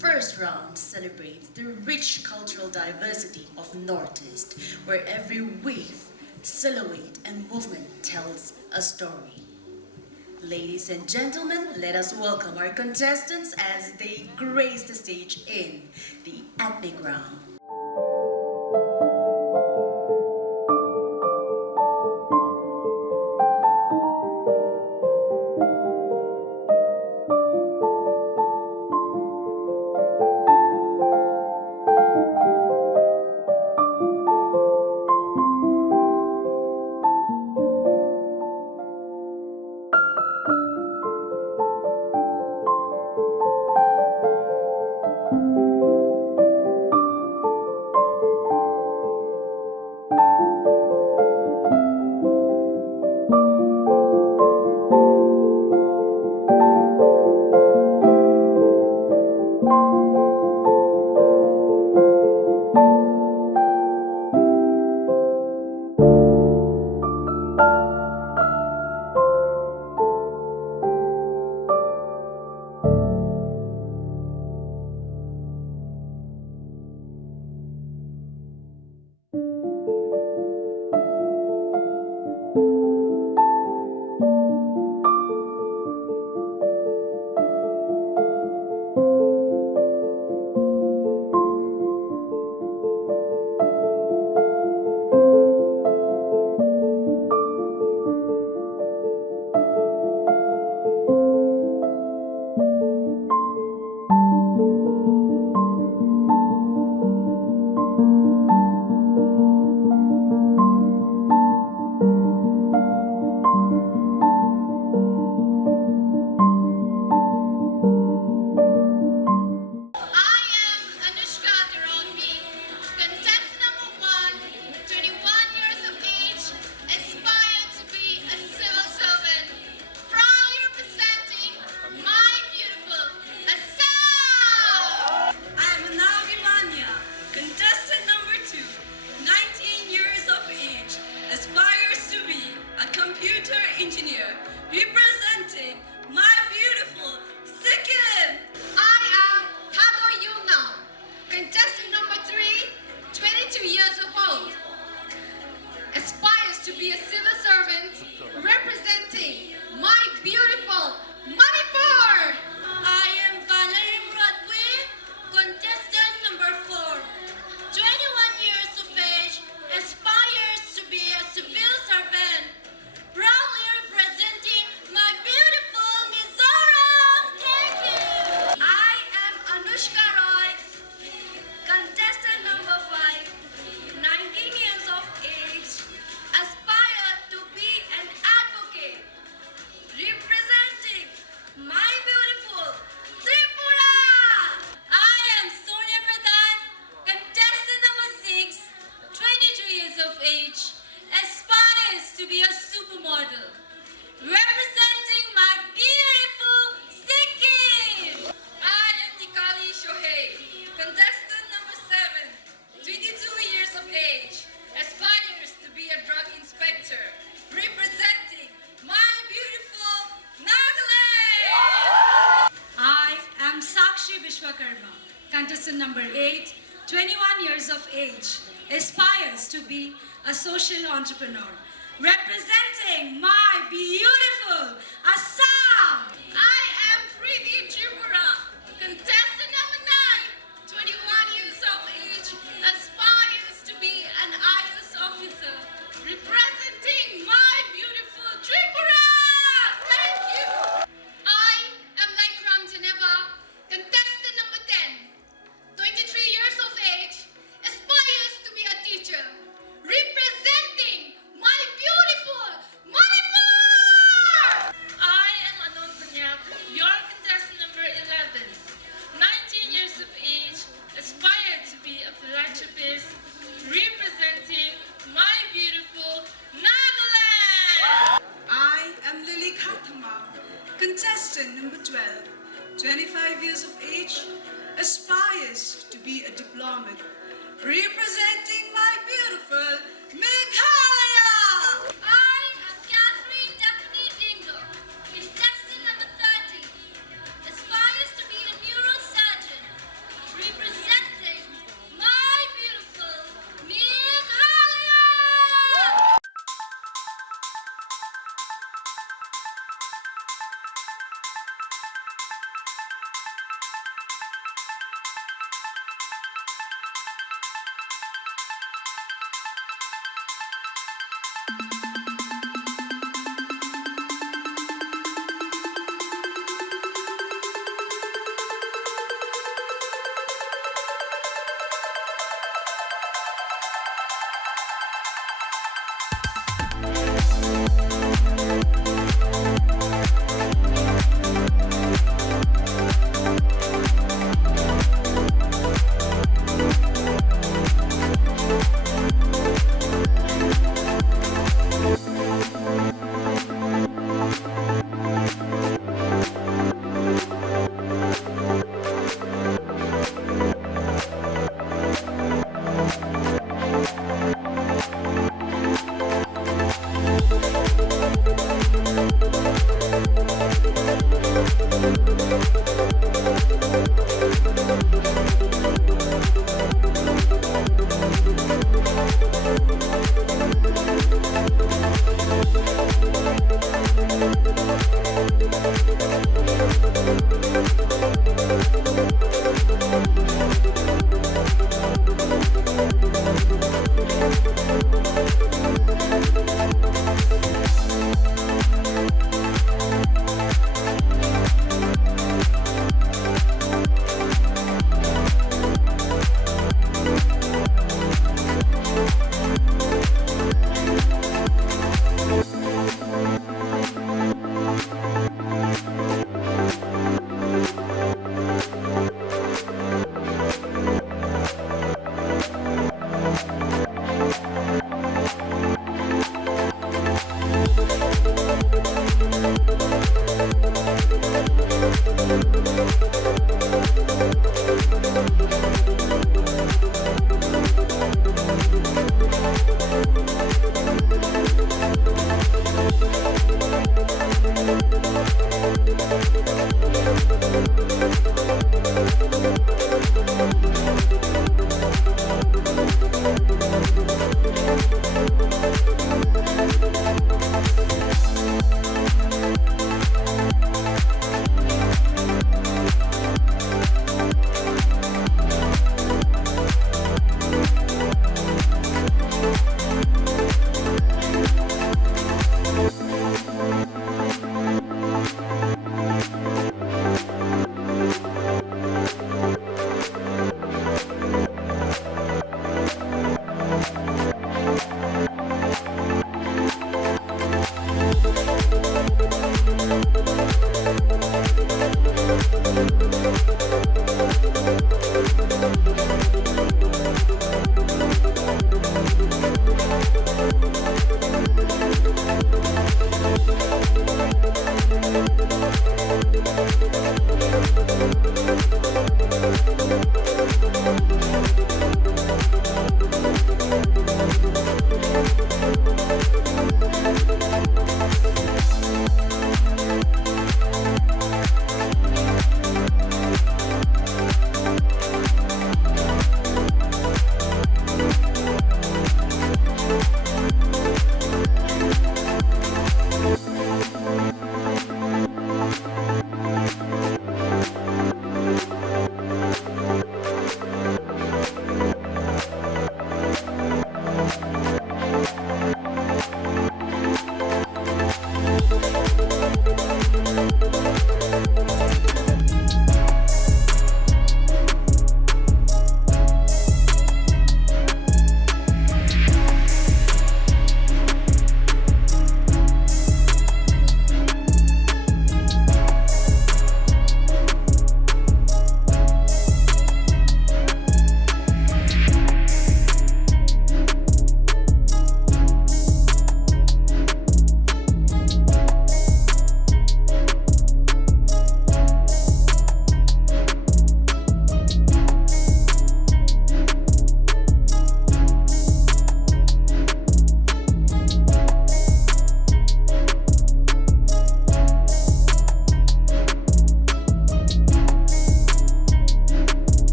first round celebrates the rich cultural diversity of Northeast, where every wave, silhouette, and movement tells a story. Ladies and gentlemen, let us welcome our contestants as they grace the stage in the ethnic round. Contestant number 8, 21 years of age, aspires to be a social entrepreneur. Representing my beautiful Assam! I am Preeti Tripura, contestant number 9, 21 years of age, aspires to be an IAS officer. Representing my beautiful Tripura! Thank you! I am Laikram Janeva, contestant number 10. 23 years of age, aspires to be a teacher, representing my beautiful Manipur! I am Anon Punyak, your contestant number 11. 19 years of age, aspired to be a philanthropist, representing my beautiful Nagaland! I am Lily Khathama, contestant number 12. 25 years of age, aspires to be a diplomat, representing my beautiful Meghalaya. I am Catherine Daphne Dingle, contestant number 30, aspires to be a neurosurgeon,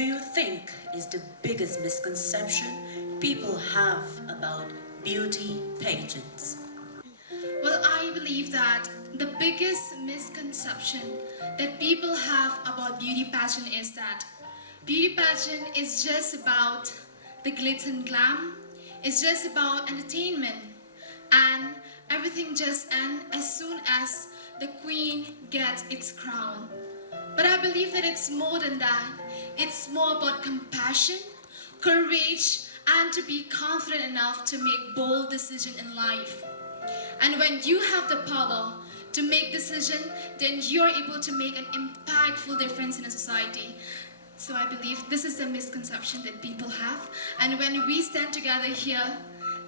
do you think is the biggest misconception people have about beauty pageants? Well, I believe that the biggest misconception that people have about beauty pageant is that beauty pageant is just about the glitz and glam, it's just about entertainment, and everything just ends as soon as the queen gets its crown. But I believe that it's more than that. It's more about compassion, courage, and to be confident enough to make bold decisions in life. And when you have the power to make decisions, then you're able to make an impactful difference in a society. So I believe this is the misconception that people have. And when we stand together here,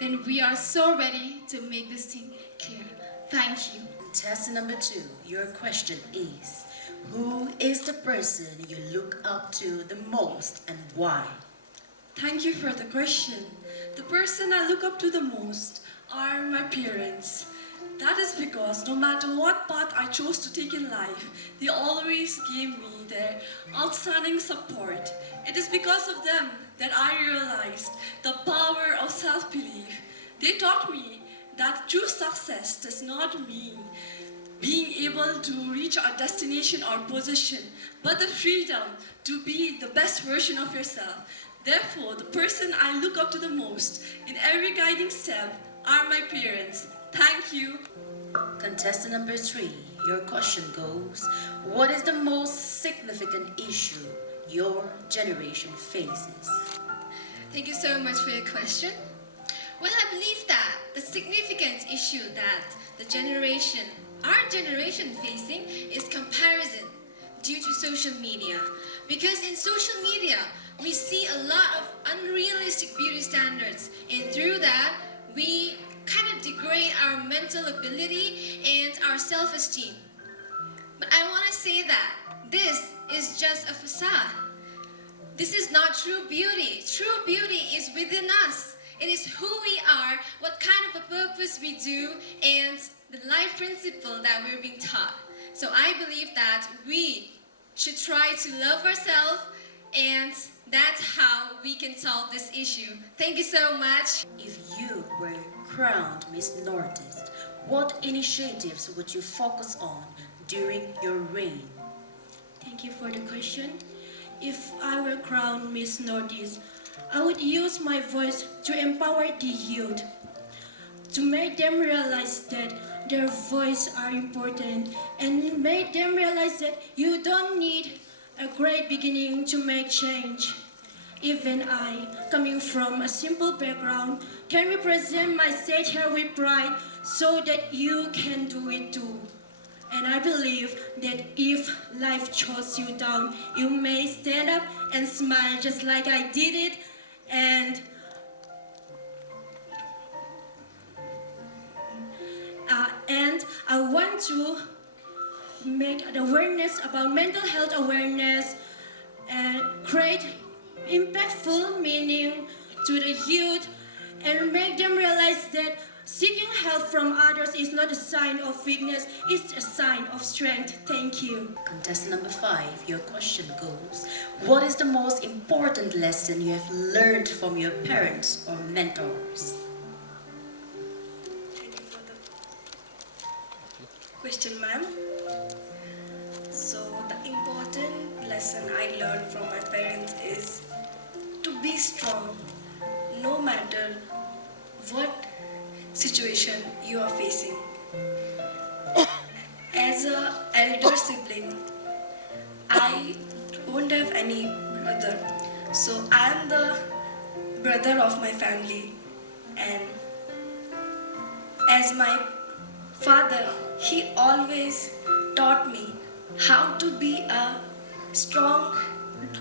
then we are so ready to make this thing clear. Thank you. Contestant number 2, your question is, who is the person you look up to the most and why? Thank you for the question. The person I look up to the most are my parents. That is because no matter what path I chose to take in life, they always gave me their outstanding support. It is because of them that I realized the power of self-belief. They taught me that true success does not mean being able to reach a destination or position, but the freedom to be the best version of yourself. Therefore, the person I look up to the most in every guiding step are my parents. Thank you. Contestant number 3, your question goes, what is the most significant issue your generation faces? Thank you so much for your question. Well, I believe that the significant issue that our generation facing is comparison due to social media. Because in social media, we see a lot of unrealistic beauty standards, and through that, we kind of degrade our mental ability and our self-esteem. But I want to say that this is just a facade. This is not true beauty. True beauty is within us. It is who we are, what kind of a purpose we do, and the life principle that we're being taught. So I believe that we should try to love ourselves, and that's how we can solve this issue. Thank you so much. If you were crowned Miss Northeast, what initiatives would you focus on during your reign? Thank you for the question. If I were crowned Miss Northeast, I would use my voice to empower the youth, to make them realize that their voice are important, and make them realize that you don't need a great beginning to make change. Even I, coming from a simple background, can represent my state here with pride so that you can do it too. And I believe that if life chose you down, you may stand up and smile just like I did it. And I want to make an awareness about mental health awareness and create impactful meaning to the youth and make them realize that seeking help from others is not a sign of weakness, it's a sign of strength. Thank you. Contestant number 5, your question goes, what is the most important lesson you have learned from your parents or mentors? Thank you for the question, ma'am. So the important lesson I learned from my parents is to be strong no matter what situation you are facing. As an elder sibling, I don't have any brother, so I am the brother of my family, and as my father, he always taught me how to be a strong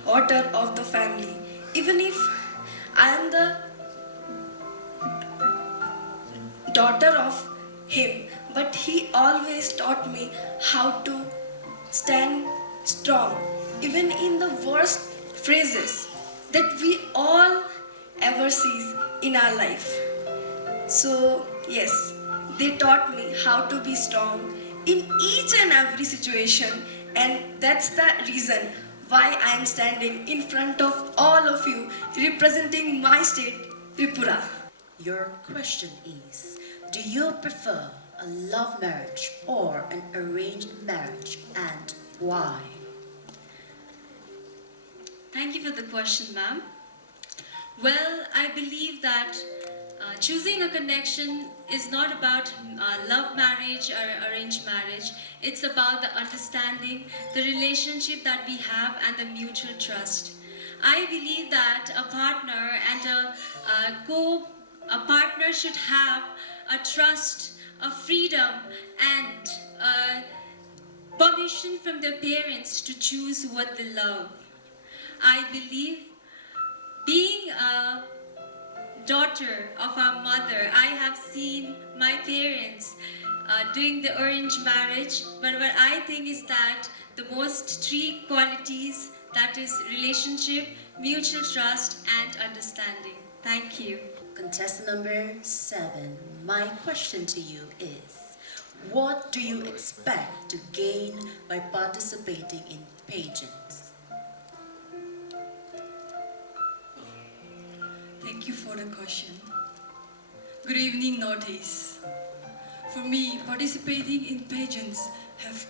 daughter of the family. Even if I am the daughter of him, but he always taught me how to stand strong, even in the worst phrases that we all ever see in our life. So yes, they taught me how to be strong in each and every situation, and that's the reason why I am standing in front of all of you representing my state, Tripura. Your question is, do you prefer a love marriage or an arranged marriage, and why? Thank you for the question, ma'am. Well, I believe that choosing a connection is not about love marriage or arranged marriage. It's about the understanding, the relationship that we have, and the mutual trust. I believe that a partner and a partner should have a trust, a freedom, and permission from their parents to choose what they love. I believe being a daughter of our mother, I have seen my parents doing the arranged marriage, but what I think is that the most three qualities, that is relationship, mutual trust, and understanding. Thank you. Contestant number 7, my question to you is, what do you expect to gain by participating in pageants? Thank you for the question. Good evening, Northeast. For me, participating in pageants have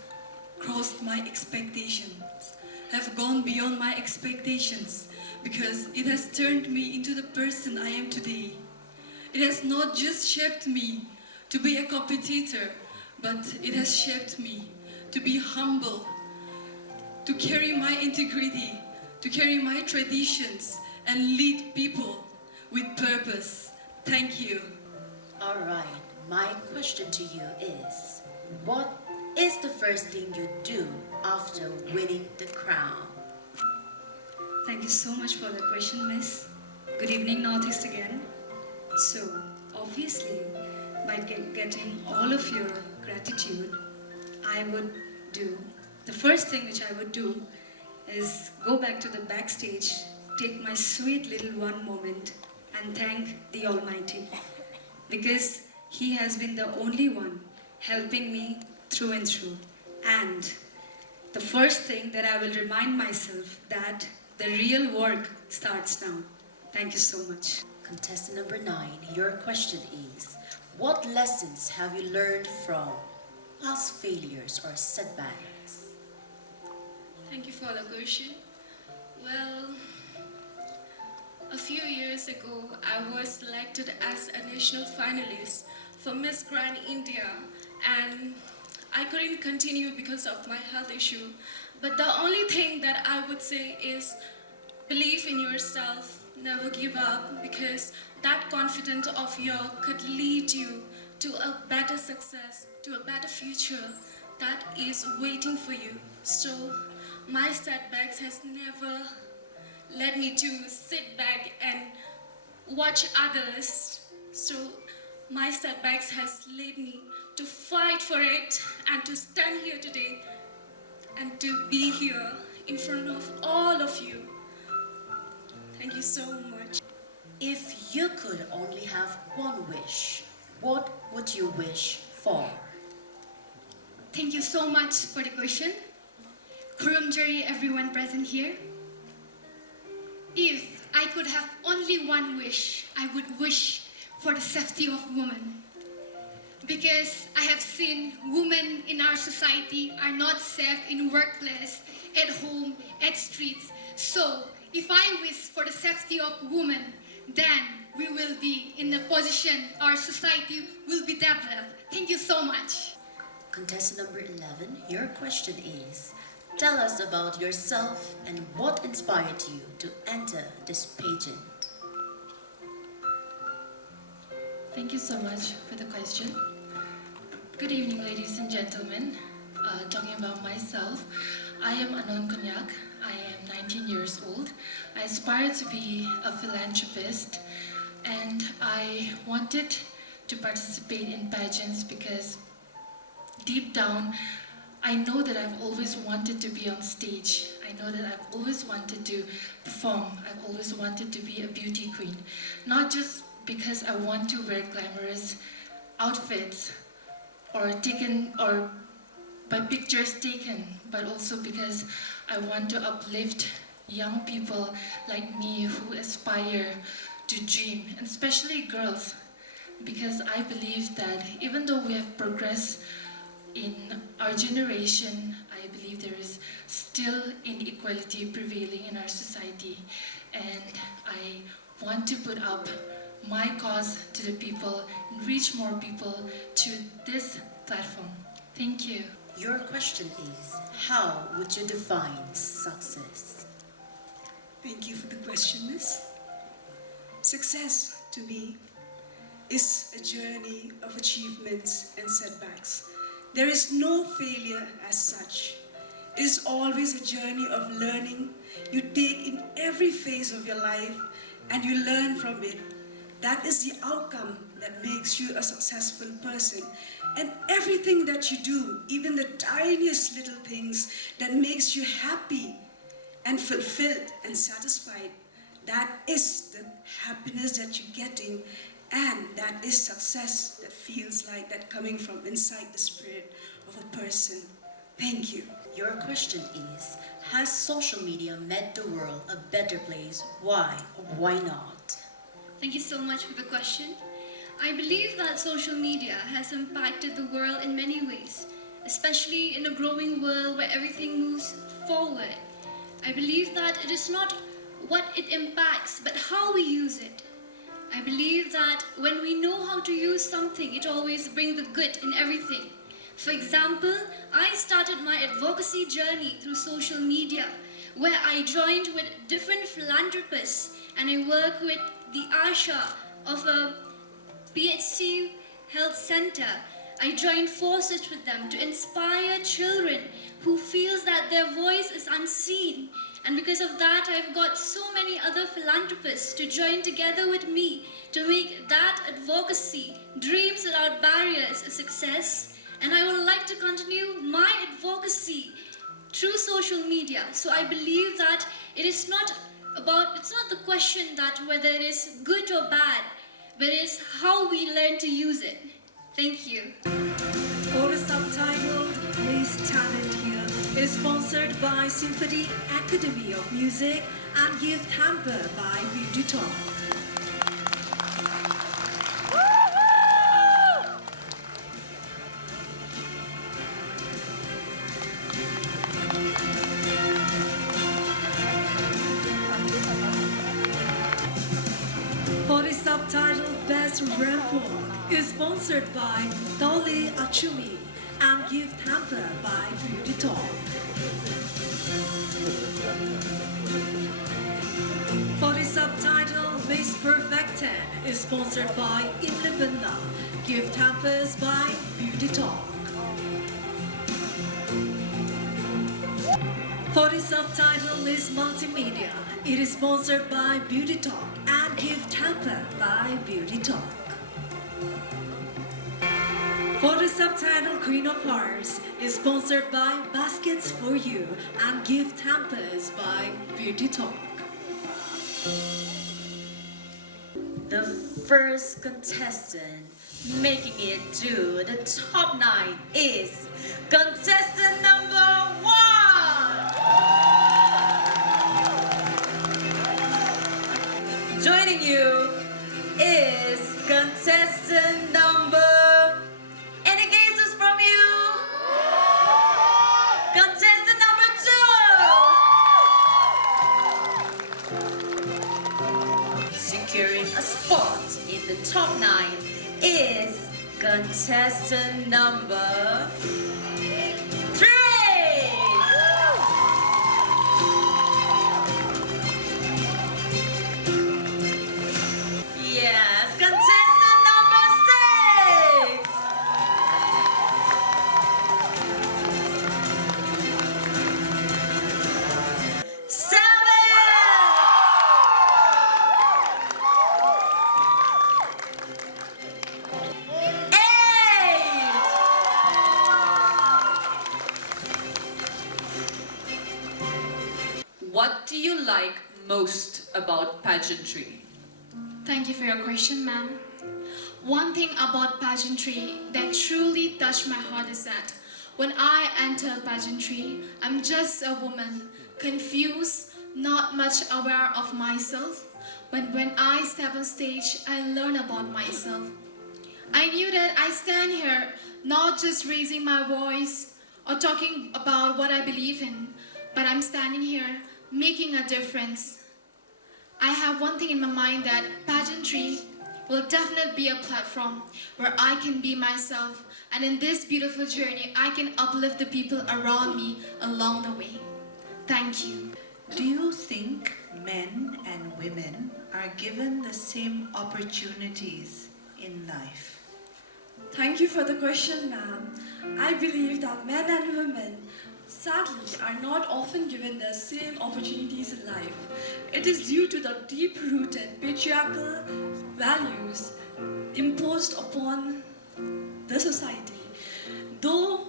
crossed my expectations, have gone beyond my expectations, because it has turned me into the person I am today. It has not just shaped me to be a competitor, but it has shaped me to be humble, to carry my integrity, to carry my traditions, and lead people with purpose. Thank you. All right, my question to you is, what is the first thing you do after winning the crown? Thank you so much for the question, miss. Good evening, Northeast again. So, obviously, by getting all of your gratitude, I would do, the first thing which I would do is go back to the backstage, take my sweet little one moment, and thank the Almighty, because He has been the only one helping me through and through. And the first thing that I will remind myself that the real work starts now. Thank you so much. Contestant number 9, your question is, what lessons have you learned from past failures or setbacks? Thank you for the question. Well, a few years ago, I was selected as a national finalist for Miss Grand India, and I couldn't continue because of my health issue. But the only thing that I would say is believe in yourself, never give up, because that confidence of yours could lead you to a better success, to a better future that is waiting for you. So my setbacks has never led me to sit back and watch others. So my setbacks has led me to fight for it and to stand here today and to be here in front of all of you. Thank you so much. If you could only have one wish, what would you wish for? Thank you so much for the question. Kurumjari, everyone present here. If I could have only one wish, I would wish for the safety of women. Because I have seen women in our society are not safe in workplace, at home, at streets. So if I wish for the safety of women, then we will be in a position our society will be developed. Thank you so much. Contestant number 11, your question is, tell us about yourself and what inspired you to enter this pageant. Thank you so much for the question. Good evening, ladies and gentlemen. Talking about myself, I am Anon Konyak. I am 19 years old. I aspire to be a philanthropist, and I wanted to participate in pageants because deep down, I know that I've always wanted to be on stage. I know that I've always wanted to perform. I've always wanted to be a beauty queen. Not just because I want to wear glamorous outfits or by pictures taken, but also because I want to uplift young people like me who aspire to dream, and especially girls, because I believe that even though we have progressed in our generation, I believe there is still inequality prevailing in our society, and I want to put up my cause to the people and reach more people to this platform. Thank you. Your question is, how would you define success? Thank you for the question, Miss. Success, to me, is a journey of achievements and setbacks. There is no failure as such. It is always a journey of learning you take in every phase of your life and you learn from it. That is the outcome that makes you a successful person. And everything that you do, even the tiniest little things that makes you happy and fulfilled and satisfied, that is the happiness that you're getting, and that is success that feels like that coming from inside the spirit of a person. Thank you. Your question is, has social media made the world a better place? Why or why not? Thank you so much for the question. I believe that social media has impacted the world in many ways, especially in a growing world where everything moves forward. I believe that it is not what it impacts, but how we use it. I believe that when we know how to use something, it always brings the good in everything. For example, I started my advocacy journey through social media, where I joined with different philanthropists and I work with the Asha of a PHC health center. I joined forces with them to inspire children who feels that their voice is unseen. And because of that, I've got so many other philanthropists to join together with me to make that advocacy, Dreams Without Barriers, a success. And I would like to continue my advocacy through social media. So I believe that it's not the question that whether it is good or bad, but it's how we learn to use it. Thank you. For the subtitled Miss Talent Here is sponsored by Symphony Academy of Music and Youth Hamper by Beauty Talk. For the subtitle Best Rapport is sponsored by Dolly Achumi and Gift Hamper by Beauty Talk. For the subtitle Miss Perfect 10 is sponsored by Inlevenda, Gift Hampers by Beauty Talk. For the subtitle Miss Multimedia, it is sponsored by Beauty Talk and Gift Hamper by Beauty Talk. For the subtitle Queen of Hearts is sponsored by Baskets for You and Gift Hampers by Beauty Talk. The first contestant making it to the top 9 is contestant number 1. Joining you is contestant number. Any guesses from you? Contestant number 2. Securing a spot in the top 9 is contestant number 3. Yes, contestant number 6. What do you like most about pageantry? Thank you for your question, ma'am. One thing about pageantry that truly touched my heart is that When I enter pageantry, I'm just a woman, confused, not much aware of myself. But when I step on stage, I learn about myself. I knew that I stand here not just raising my voice or talking about what I believe in, but I'm standing here making a difference. I have one thing in my mind, that pageantry will definitely be a platform where I can be myself, and in this beautiful journey I can uplift the people around me along the way. Thank you. Do you think men and women are given the same opportunities in life? Thank you for the question, ma'am. I believe that men and women, sadly, are not often given the same opportunities in life. It is due to the deep-rooted patriarchal values imposed upon the society. Though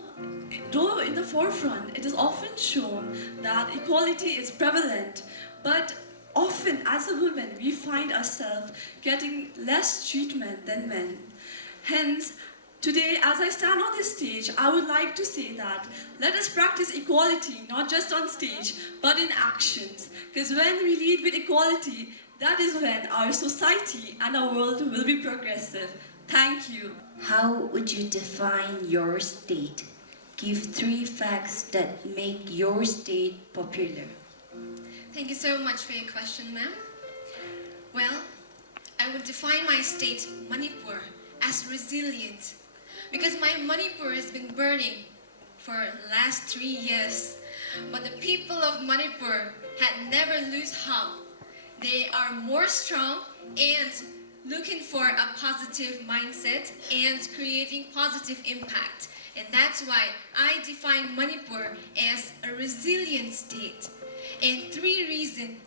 in the forefront, it is often shown that equality is prevalent, but often as a woman, we find ourselves getting less treatment than men. Hence, today, as I stand on this stage, I would like to say that let us practice equality, not just on stage, but in actions. Because when we lead with equality, that is when our society and our world will be progressive. Thank you. How would you define your state? Give 3 facts that make your state popular. Thank you so much for your question, ma'am. Well, I would define my state, Manipur, as resilient, because my Manipur has been burning for the last 3 years. But the people of Manipur had never lose hope. They are more strong and looking for a positive mindset and creating positive impact. And that's why I define Manipur as a resilient state. And 3 reasons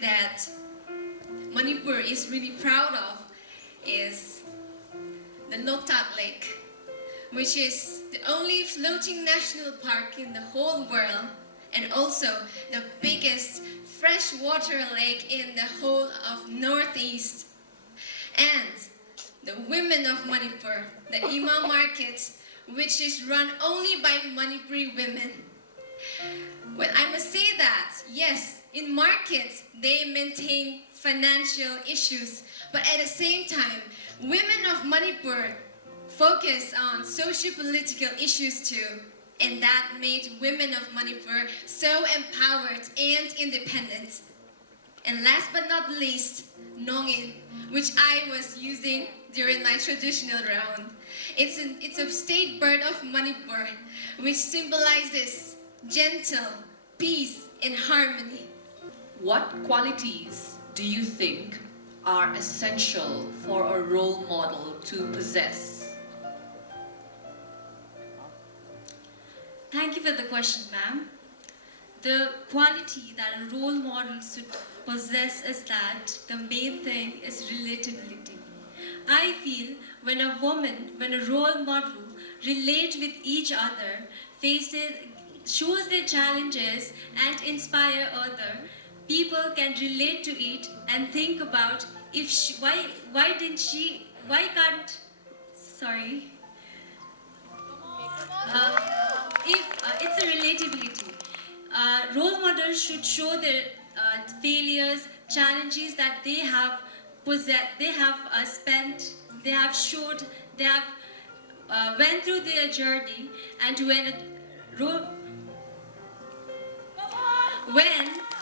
that Manipur is really proud of is the Loktak Lake, which is the only floating national park in the whole world, and also the biggest freshwater lake in the whole of Northeast. And the women of Manipur, the Ima market, which is run only by Manipuri women. Well, I must say that, yes, in markets, they maintain financial issues, but at the same time, women of Manipur focus on socio-political issues too, and that made women of Manipur so empowered and independent. And last but not least, Nongin, which I was using during my traditional round. It's a state bird of Manipur, which symbolizes gentle, peace, and harmony. What qualities do you think are essential for a role model to possess? Thank you for the question, ma'am. The quality that a role model should possess is that the main thing is relatability. I feel when a role model relate with each other, shows their challenges and inspire other, people can relate to it and think about it's a relatability. Role models should show their failures, challenges that they have spent, they have showed, they have went through their journey, and when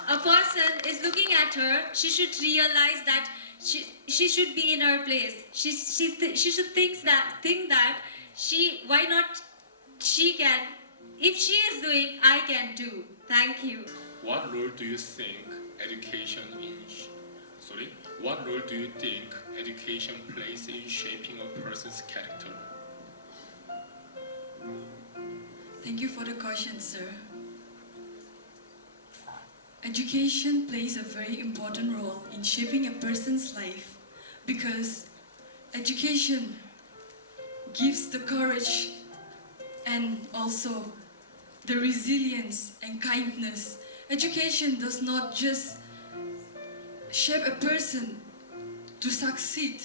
a person is looking at her, she should realize that she should be in her place. She should think that why not she can, if she is doing, I can do. Thank you. What role do you think education plays in shaping a person's character? Thank you for the question, sir. Education plays a very important role in shaping a person's life because education gives the courage and also the resilience and kindness. Education does not just shape a person to succeed,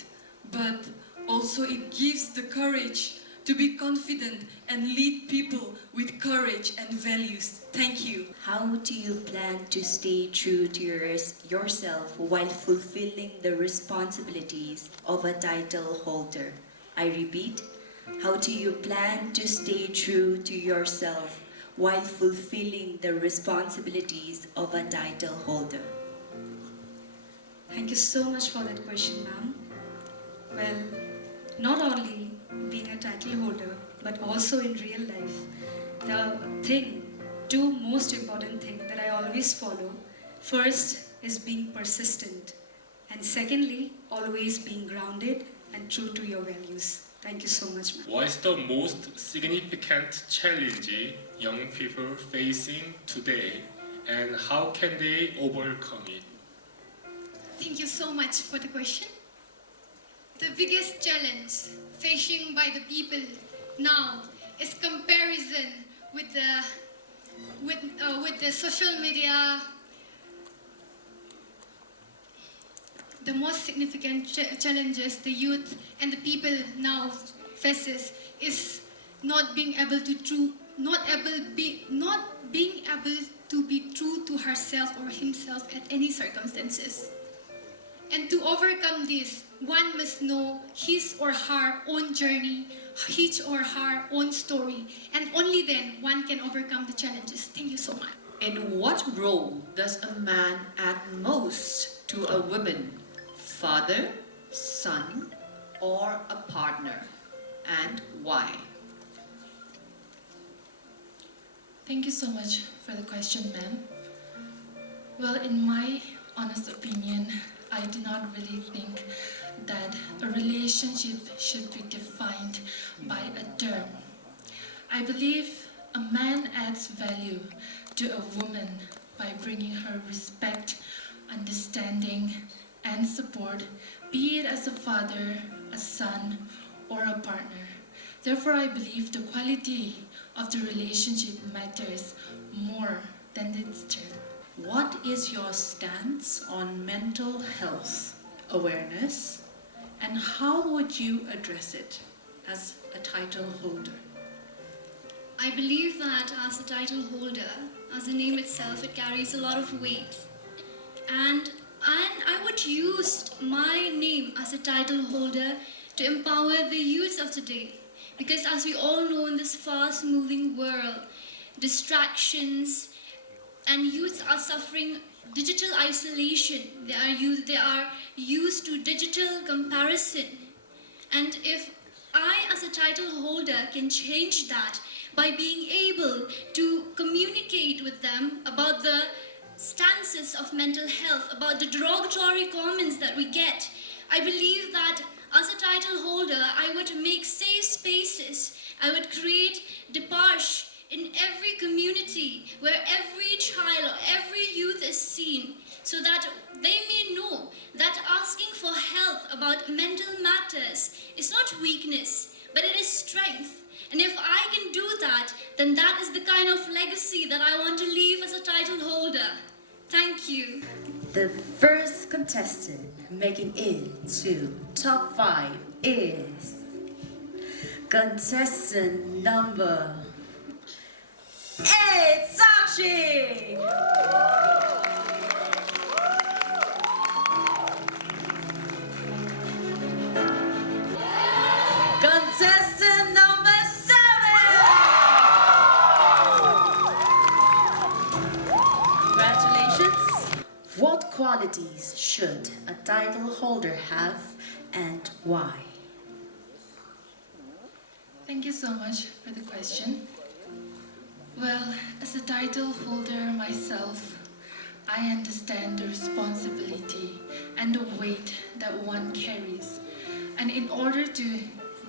but also it gives the courage to be confident and lead people with courage and values. Thank you. How do you plan to stay true to yourself while fulfilling the responsibilities of a title holder? I repeat, how do you plan to stay true to yourself while fulfilling the responsibilities of a title holder? Thank you so much for that question, ma'am. Well, not only being a title holder, but also in real life, the two most important things that I always follow, first is being persistent, and secondly, always being grounded and true to your values. Thank you so much, ma'am. What is the most significant challenge young people facing today, and how can they overcome it? Thank you so much for the question. The biggest challenge facing by the people now is comparison with the social media. The most significant challenges the youth and the people now faces is not being able to be true to herself or himself at any circumstances. And to overcome this, one must know his or her own journey, his or her own story, and only then one can overcome the challenges. Thank you so much. In what role does a man add most to a woman? Father, son, or a partner? And why? Thank you so much for the question, ma'am. Well, in my honest opinion, I do not really think that a relationship should be defined by a term. I believe a man adds value to a woman by bringing her respect, understanding, and support, be it as a father, a son, or a partner. Therefore, I believe the quality of the relationship matters more than its term. What is your stance on mental health awareness, and how would you address it as a title holder? I believe that as a title holder, as the name itself, it carries a lot of weight. And I would use my name as a title holder to empower the youth of today. Because as we all know, in this fast-moving world, distractions and youth are suffering digital isolation. They are used to digital comparison. And if I, as a title holder, can change that by being able to communicate with them about the stances of mental health, about the derogatory comments that we get, I believe that as a title holder, I would make safe spaces. I would create deparche in every community where every child or every youth is seen, so that they may know that asking for help about mental matters is not weakness, but it is strength. And if I can do that, then that is the kind of legacy that I want to leave as a title holder. Thank you. The first contestant making it to top 5 is contestant number 8, Sakshi! Contestant number 7! Congratulations! What qualities should a title holder have and why? Thank you so much for the question. Well, as a title holder myself, I understand the responsibility and the weight that one carries. And in order to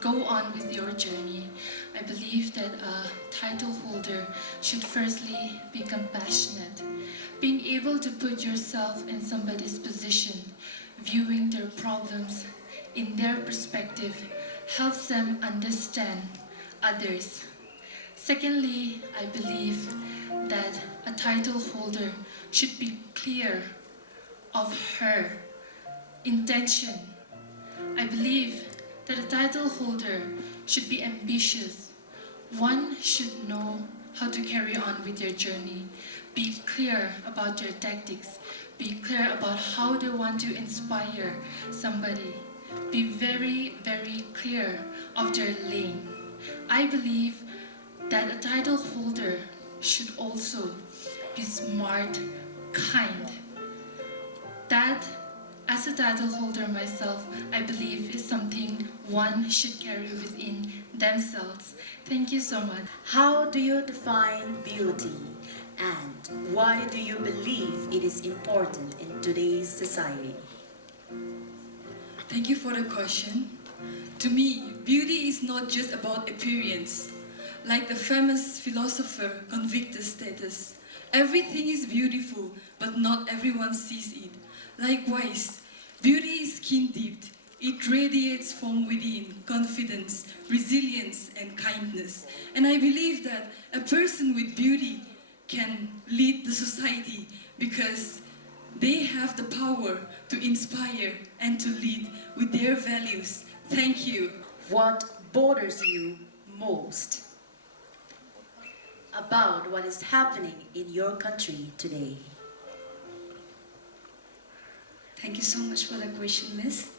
go on with your journey, I believe that a title holder should firstly be compassionate. Being able to put yourself in somebody's position, viewing their problems in their perspective, helps them understand others. Secondly, I believe that a title holder should be clear of her intention. I believe that a title holder should be ambitious. One should know how to carry on with their journey, be clear about their tactics, be clear about how they want to inspire somebody, be very, very clear of their lane. I believe that a title holder should also be smart, kind. That, as a title holder myself, I believe is something one should carry within themselves. Thank you so much. How do you define beauty? And why do you believe it is important in today's society? Thank you for the question. To me, beauty is not just about appearance. Like the famous philosopher Convictus status, everything is beautiful, but not everyone sees it. Likewise, beauty is skin-deep. It radiates from within confidence, resilience, and kindness. And I believe that a person with beauty can lead the society because they have the power to inspire and to lead with their values. Thank you. What bothers you most about what is happening in your country today? Thank you so much for the question, Miss.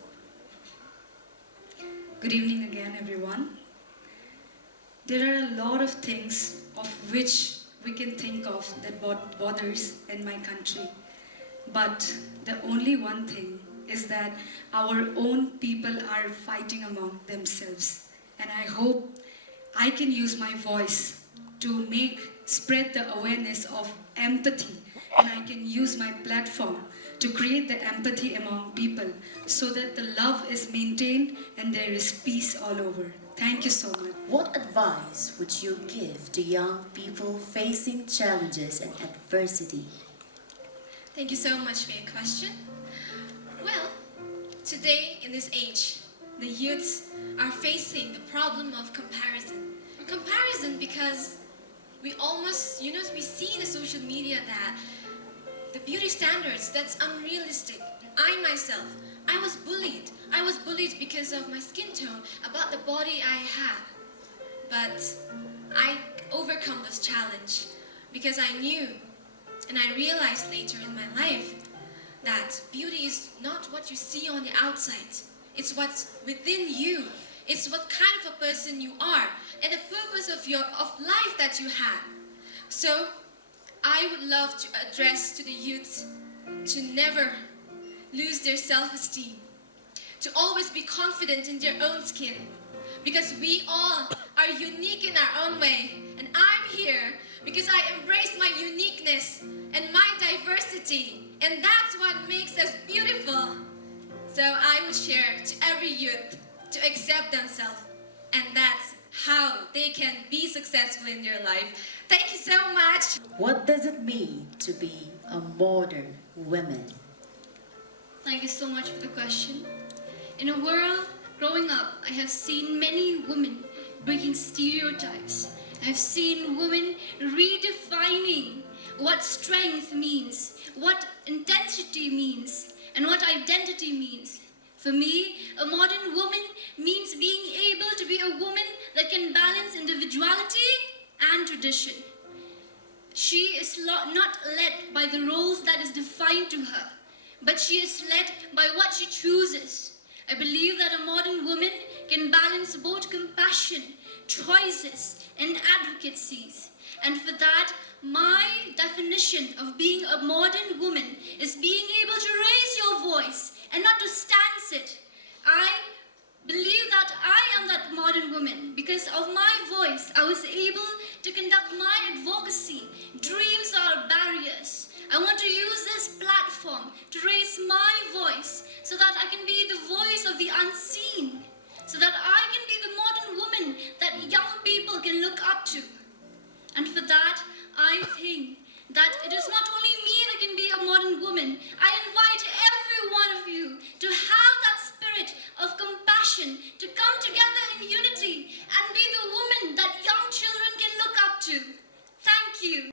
Good evening again, everyone. There are a lot of things of which we can think of that bothers in my country. But the only one thing is that our own people are fighting among themselves. And I hope I can use my voice to spread the awareness of empathy, and I can use my platform to create the empathy among people so that the love is maintained and there is peace all over. Thank you so much. What advice would you give to young people facing challenges and adversity? Thank you so much for your question. Well, today in this age, the youths are facing the problem of comparison. Comparison because we almost, we see in the social media that the beauty standards, that's unrealistic. I myself, I was bullied. I was bullied because of my skin tone, about the body I had. But I overcome this challenge because I knew and I realized later in my life that beauty is not what you see on the outside. It's what's within you. It's what kind of a person you are and the purpose of life that you have. So I would love to address to the youth to never lose their self-esteem, to always be confident in their own skin, because we all are unique in our own way. And I'm here because I embrace my uniqueness and my diversity, and that's what makes us beautiful. So I would share to every youth to accept themselves, and that's how they can be successful in their life. Thank you so much. What does it mean to be a modern woman? Thank you so much for the question. In a world growing up, I have seen many women breaking stereotypes. I've seen women redefining what strength means, what intensity means, and what identity means. For me, a modern woman means being able to be a woman that can balance individuality and tradition. She is not led by the roles that is defined to her, but she is led by what she chooses. I believe that a modern woman can balance both compassion, choices, and advocacies. And for that, my definition of being a modern woman is being able to raise your voice and not to stance it. I believe that I am that modern woman because of my voice. I was able to conduct my advocacy. Dreams are barriers. I want to use this platform to raise my voice so that I can be the voice of the unseen, so that I can be the modern woman that young people can look up to. And for that, I think that it is not only me that can be a modern woman. I invite every one of you to have that spirit of compassion, to come together in unity and be the woman that young children can look up to. Thank you.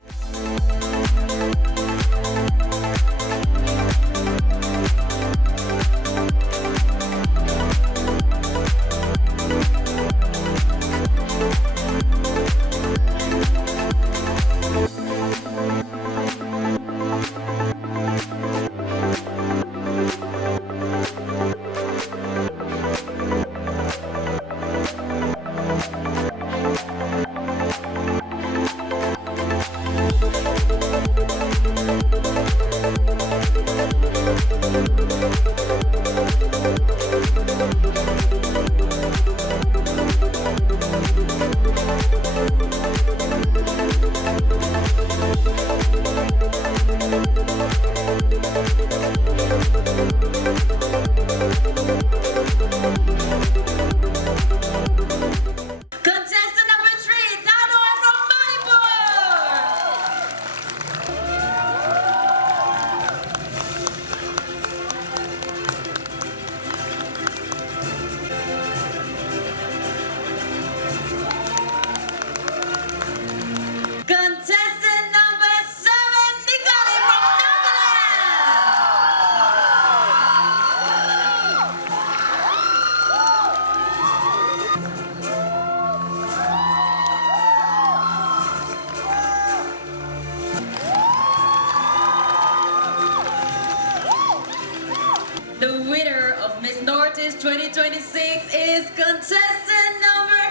2026 is contestant number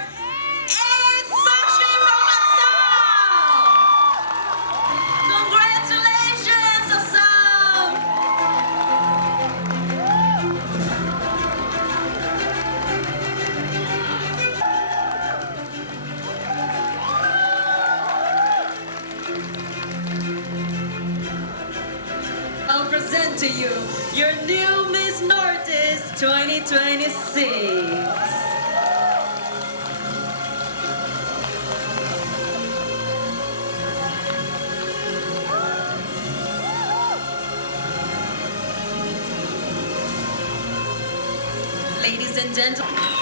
8, Sakshi from Assam! Congratulations, Assam! I'll present to you your new Miss Northeast 2026. Ladies and gentlemen.